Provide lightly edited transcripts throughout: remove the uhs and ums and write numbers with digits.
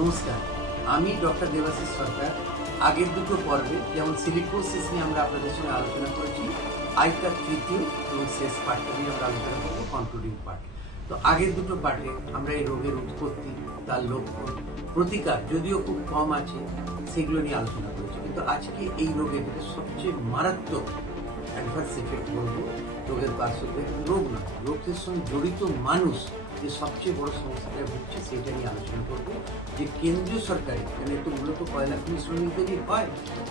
নমস্কার, আমি ডক্টর দেবাশিস সরকার। আগের দুটো পর্বে যেমন সিলিকোসিস নিয়ে আমরা আপনাদের সঙ্গে আলোচনা করেছি, আজকের তৃতীয় এবং শেষ পার্টটা নিয়ে আমরা আলোচনা করবো, কনক্লুডিং পার্ট। তো আগের দুটো পার্টে আমরা এই রোগের উৎপত্তি, তার লক্ষণ, প্রতিকার যদিও খুব কম আছে, সেগুলো নিয়ে আলোচনা করেছি। কিন্তু আজকে এই রোগের সবচেয়ে মারাত্মক অ্যাডভার্স এফেক্ট বলবো, রোগের পার্শ্বপ্রতিক্রিয়া, রোগ না, রোগের সঙ্গে জড়িত মানুষ যে সবচেয়ে বড় সমস্যাটা ভুগছে সেটা নিয়ে আলোচনা করব। যে কেন্দ্রীয় সরকারি, মানে তো মূলত কয়লা খনি শ্রমিকদেরই হয়,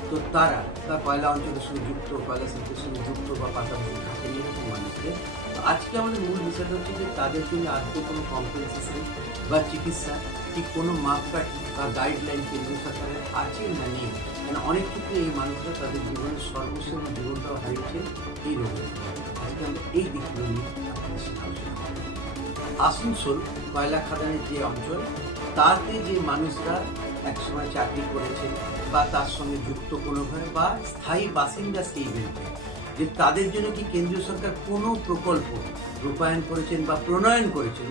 তো তারা কয়লা অঞ্চলের সঙ্গে যুক্ত, কয়লা শিল্পের সঙ্গে যুক্ত বা পাশাপাশি থাকে এরকম মানুষদের। তো আজকে আমাদের মূল বিষয়টা হচ্ছে যে তাদের জন্য আদৌ কোনো কম্পেনসেশন বা চিকিৎসা ঠিক কোনো মাপকাঠি বা গাইডলাইন কেন্দ্রীয় সরকারের আছে না নেই। মানে অনেক ক্ষেত্রে এই মানুষরা তাদের জীবনের সর্বস্ব জীবনটাও হারিয়েছে এই রোগে। আজকে আমরা এই দিকগুলো নিয়ে আপনাদের সাথে আলোচনা করব। আসানসোল কয়লা খাদানের যে অঞ্চল, তাতে যে মানুষরা একসময় চাকরি করেছে বা তার সঙ্গে যুক্ত কোনোভাবে বা স্থায়ী বাসিন্দা সেই বেলতে, যে তাদের জন্য কি কেন্দ্রীয় সরকার কোনো প্রকল্প রূপায়ণ করেছেন বা প্রণয়ন করেছে,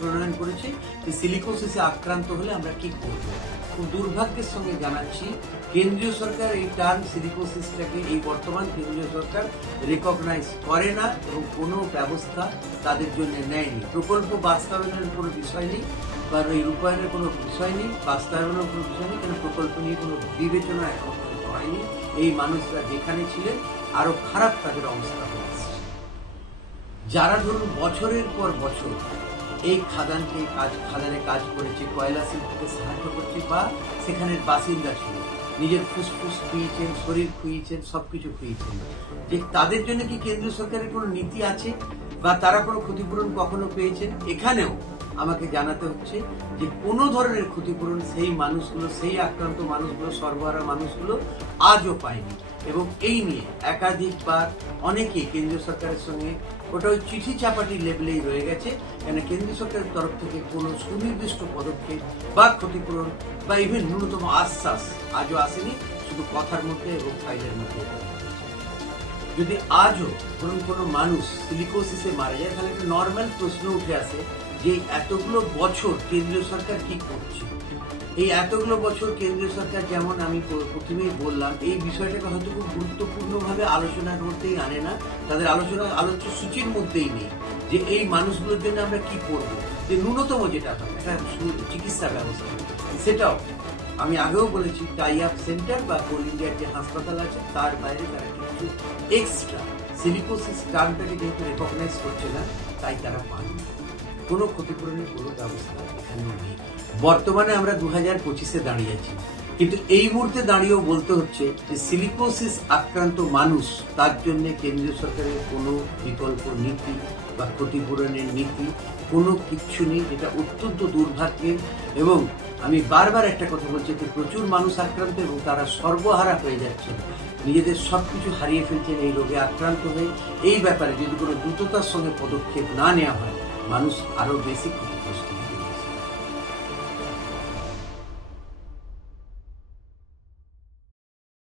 প্রণয়ন করেছে যে সিলিকোসিসে আক্রান্ত হলে আমরা কি করব। খুব দুর্ভাগ্যের সঙ্গে জানাচ্ছি, কেন্দ্রীয় সরকার এই টার্ম সিলিকোসিসটাকে এই বর্তমান কেন্দ্রীয় সরকার রেকগনাইজ করে না এবং কোনো ব্যবস্থা তাদের জন্য নেয়নি। প্রকল্প বাস্তবায়নের কোনো বিষয় নেই বা এই রূপায়ণের কোনো বিষয় নেই, বাস্তবায়নের কোনো বিষয় নেই, কেন প্রকল্প নিয়ে কোনো বিবেচনা এখন হয়নি। এই মানুষরা যেখানে ছিলেন আরো খারাপ তাদের অবস্থা হয়েছে। যারা ধরুন বছরের পর বছর এই খাদানে কাজ করেছে, কয়লা শিল্পকে সাহায্য করছে বা সেখানের বাসিন্দা ছিল, নিজের ফুসফুস খুইয়েছেন, শরীর খুইয়েছেন, সবকিছু খুইয়েছেন, যে তাদের জন্য কি কেন্দ্রীয় সরকারের কোনো নীতি আছে বা তারা কোনো ক্ষতিপূরণ কখনো পেয়েছেন? এখানেও আমাকে জানাতে হচ্ছে যে কোনো ধরনের ক্ষতিপূরণ সেই মানুষগুলো, সেই আক্রান্ত মানুষগুলো, সর্বহারা মানুষগুলো আজও পায়নি। এবং এই নিয়ে একাধিকবার অনেকে কেন্দ্রীয় সরকারের সঙ্গে ওটা ওই চিঠি চাপাটির লেভেলেই রয়ে গেছে, কেন কেন্দ্রীয় সরকারের তরফ থেকে কোনো সুনির্দিষ্ট পদক্ষেপ বা ক্ষতিপূরণ বা ইভেন ন্যূনতম আশ্বাস আজও আসেনি, শুধু কথার মধ্যে এবং ফাইলের মধ্যে। যদি আজও ধরুন কোনো মানুষ সিলিকোসিসে মারা যায়, তাহলে একটা নর্মাল প্রশ্ন উঠে আসে যে এতগুলো বছর কেন্দ্রীয় সরকার কি করছে। এই এতগুলো বছর কেন্দ্রীয় সরকার, যেমন আমি প্রথমেই বললাম, এই বিষয়টাকে হয়তো খুব গুরুত্বপূর্ণভাবে আলোচনার মধ্যেই আনে না, তাদের আলোচ্য সূচির মধ্যেই নেই যে এই মানুষগুলোর জন্য আমরা কি করব। যে ন্যূনতম যেটা হয় একটা চিকিৎসা ব্যবস্থা, সেটাও আমি আগেও বলেছি, টাই আপ সেন্টার বা কোল ইন্ডিয়ার যে হাসপাতাল আছে তার বাইরে তারা কিছু এক্সট্রা সিলিকোসিস টার্মটাকে যেহেতু রেকগনাইজ করছে না, তাই তারা পান না। কোনো ক্ষতিপূরণের কোনো ব্যবস্থা এখানে নেই। বর্তমানে আমরা 2025-এ দাঁড়িয়ে আছি, কিন্তু এই মুহূর্তে দাঁড়িয়েও বলতে হচ্ছে যে সিলিকোসিস আক্রান্ত মানুষ, তার জন্য কেন্দ্রীয় সরকারের কোনো বিকল্প নীতি বা ক্ষতিপূরণের নীতি কোনো কিচ্ছু নেই, যেটা অত্যন্ত দুর্ভাগ্যের। এবং আমি বারবার একটা কথা বলছি যে প্রচুর মানুষ আক্রান্ত এবং তারা সর্বহারা হয়ে যাচ্ছেন, নিজেদের সবকিছু হারিয়ে ফেলছেন এই রোগে আক্রান্ত হয়ে। এই ব্যাপারে যদি কোনো দ্রুততার সঙ্গে পদক্ষেপ না নেওয়া হয়, মানুষ আরো বেশি